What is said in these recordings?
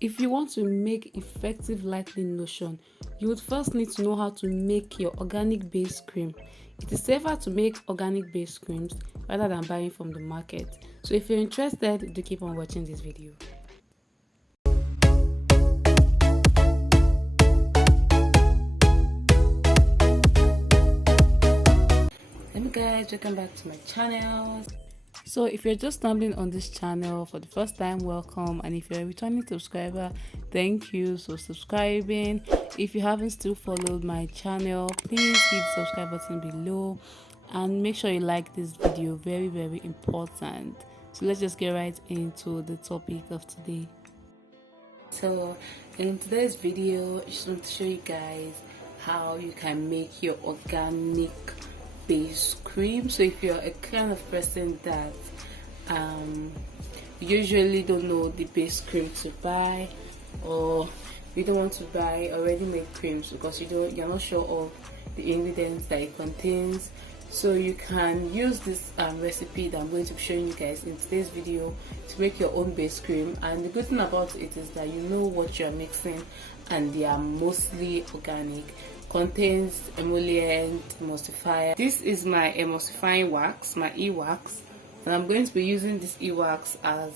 If you want to make effective lightening lotion, you would first need to know how to make your organic base cream. It is safer to make organic base creams rather than buying from the market. So if you're interested, do keep on watching this video. Hello guys, welcome back to my channel. So if you're just stumbling on this channel for the first time, welcome, and if you're a returning subscriber, thank you for subscribing. If you haven't still followed my channel, please hit the subscribe button below and make sure you like this video. Very important. So let's just get right into the topic of today. So in today's video, I just want to show you guys how you can make your organic base cream. So if you're a kind of person that usually don't know the base cream to buy, or you don't want to buy already made creams because you're not sure of the ingredients that it contains, so you can use this recipe that I'm going to be showing you guys in today's video to make your own base cream. And the good thing about it is that you know what you're mixing, and they are mostly organic. Contains emollient, emulsifier. This is my emulsifying wax, my e-wax, and I'm going to be using this e-wax as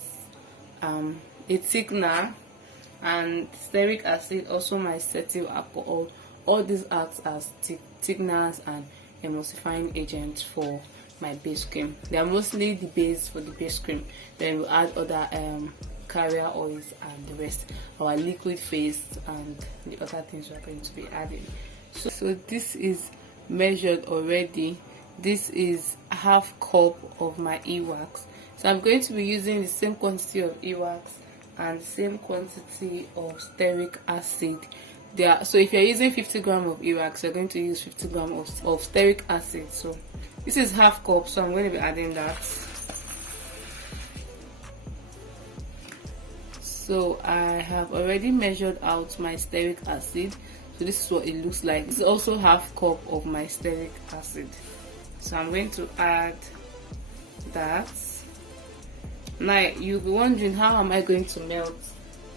a thickener, and stearic acid, also my cetyl alcohol. All these acts as thickeners and emulsifying agents for my base cream. They are mostly the base for the base cream. Then we'll add other carrier oils and the rest, our liquid phase, and the other things we're going to be adding. So this is measured already. This is half cup of my e-wax. So I'm going to be using the same quantity of e-wax and the same quantity of stearic acid. So if you're using 50 grams of e-wax, you're going to use 50 grams of stearic acid. So this is half cup, so I'm going to be adding that. So I have already measured out my stearic acid. So this is what it looks like. This is also half cup of my stearic acid. So I'm going to add that. Now you'll be wondering, how am I going to melt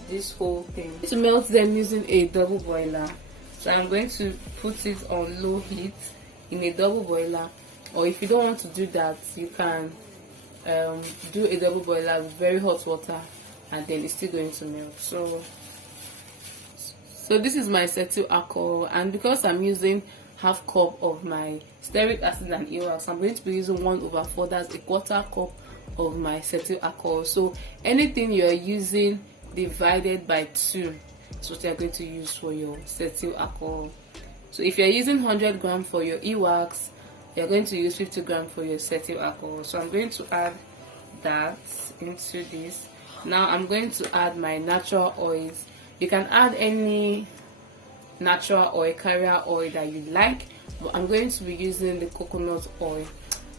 this whole thing? To melt them using a double boiler. So I'm going to put it on low heat in a double boiler, or if you don't want to do that, you can do a double boiler with very hot water, and then it's still going to melt. So this is my cetyl alcohol, and because I'm using half cup of my stearic acid and e-wax, I'm going to be using 1/4. That's a quarter cup of my cetyl alcohol. So anything you're using divided by 2 is what you're going to use for your cetyl alcohol. So if you're using 100 grams for your e-wax, you're going to use 50 grams for your cetyl alcohol. So I'm going to add that into this. Now I'm going to add my natural oils. You can add any natural oil, carrier oil that you like, but I'm going to be using the coconut oil.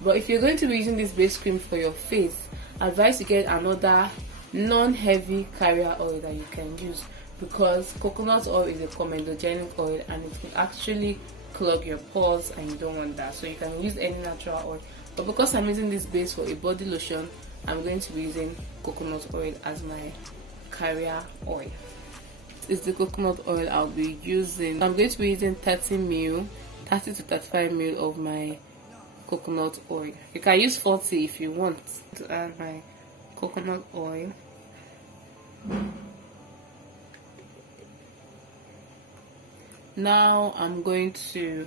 But if you're going to be using this base cream for your face, I advise you get another non-heavy carrier oil that you can use, because coconut oil is a comedogenic oil and it can actually clog your pores, and you don't want that. So you can use any natural oil, but because I'm using this base for a body lotion, I'm going to be using coconut oil as my carrier oil. Is the coconut oil I'll be using. I'm going to be using 30 to 35 ml of my coconut oil. You can use 40 if you want. To add my coconut oil. Now I'm going to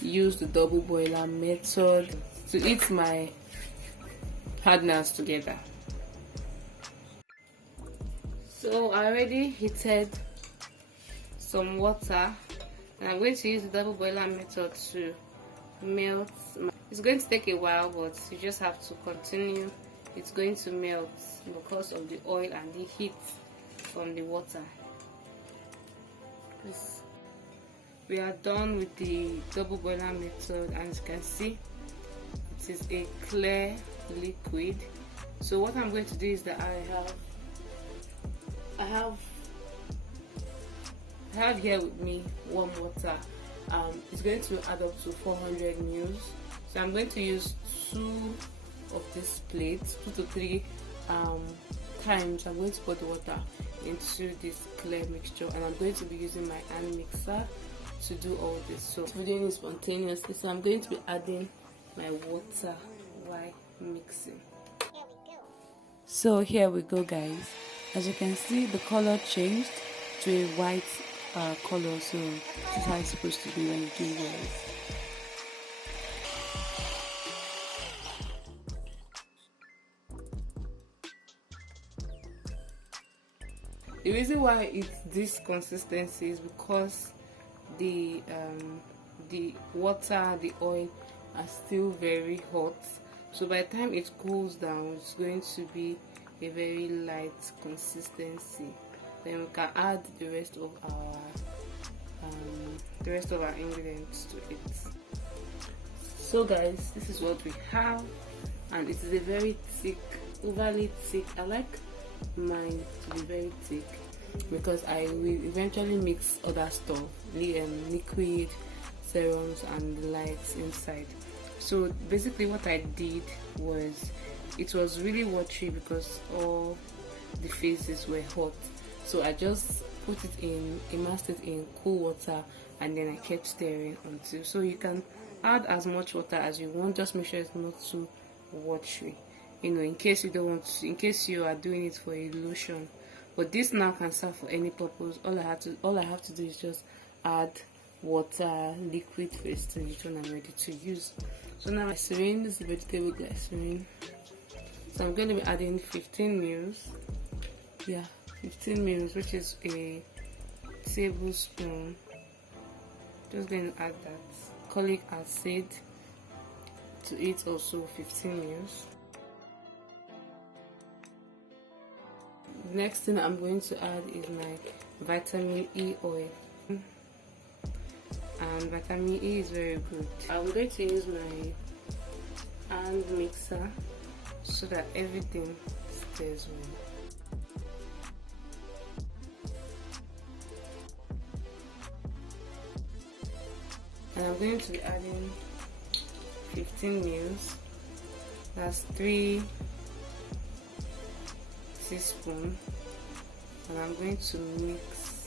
use the double boiler method to heat my hardeners together. So I already heated some water, and I'm going to use the double boiler method to melt. It's going to take a while, but you just have to continue. It's going to melt because of the oil and the heat from the water. We are done with the double boiler method, and as you can see, it is a clear liquid. So what I'm going to do is that I have here with me warm water. It's going to add up to 400 ml. So I'm going to use 2 of these plates, 2 to 3 times I'm going to pour the water into this clear mixture, and I'm going to be using my hand mixer to do all this. So we're doing it spontaneously, so I'm going to be adding my water while mixing. So here we go, guys. As you can see, the color changed to a white color, so this is how it's supposed to be when you do yours. The reason why it's this consistency is because the water, the oil are still very hot, so by the time it cools down, it's going to be a very light consistency. Then we can add the rest of our ingredients to it. So guys, this is what we have, and it is a very thick, overly thick. I like mine to be very thick because I will eventually mix other stuff, liquid, serums and the lights inside. So basically what I did was, it was really watery because all the phases were hot, so I just put it in, immersed it in cool water, and then I kept stirring until, so you can add as much water as you want, just make sure it's not too watery, you know, in case you don't want to, in case you are doing it for a lotion. But this now can serve for any purpose. All I have to do is just add water, liquid first to it when I'm ready to use. So now my glycerin, this is vegetable glycerin. So I'm going to be adding 15 mils. Yeah, 15 mils, which is a tablespoon. Just going to add that. Colic acid to it, also 15 mils. Next thing I'm going to add is my vitamin E oil, and vitamin E is very good. I'm going to use my hand mixer so that everything stays well. And I'm going to be adding 15 mils, that's 3 teaspoons, and I'm going to mix.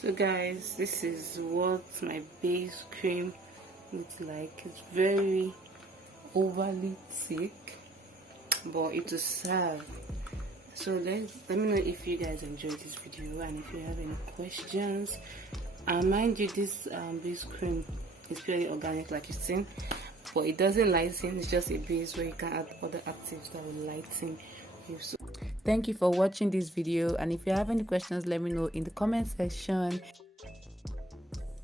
So guys, this is what my base cream looks like. It's very overly thick, but it will serve. So let me know if you guys enjoyed this video, and if you have any questions. And mind you, this base cream is purely organic, like you've seen, but it doesn't lighten. It's just a base where you can add other actives that will lighten you. So thank you for watching this video, and if you have any questions, let me know in the comment section.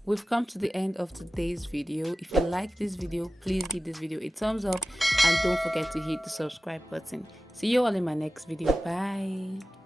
We've come to the end of today's video. If you like this video, please give this video a thumbs up, and don't forget to hit the subscribe button. See you all in my next video. Bye.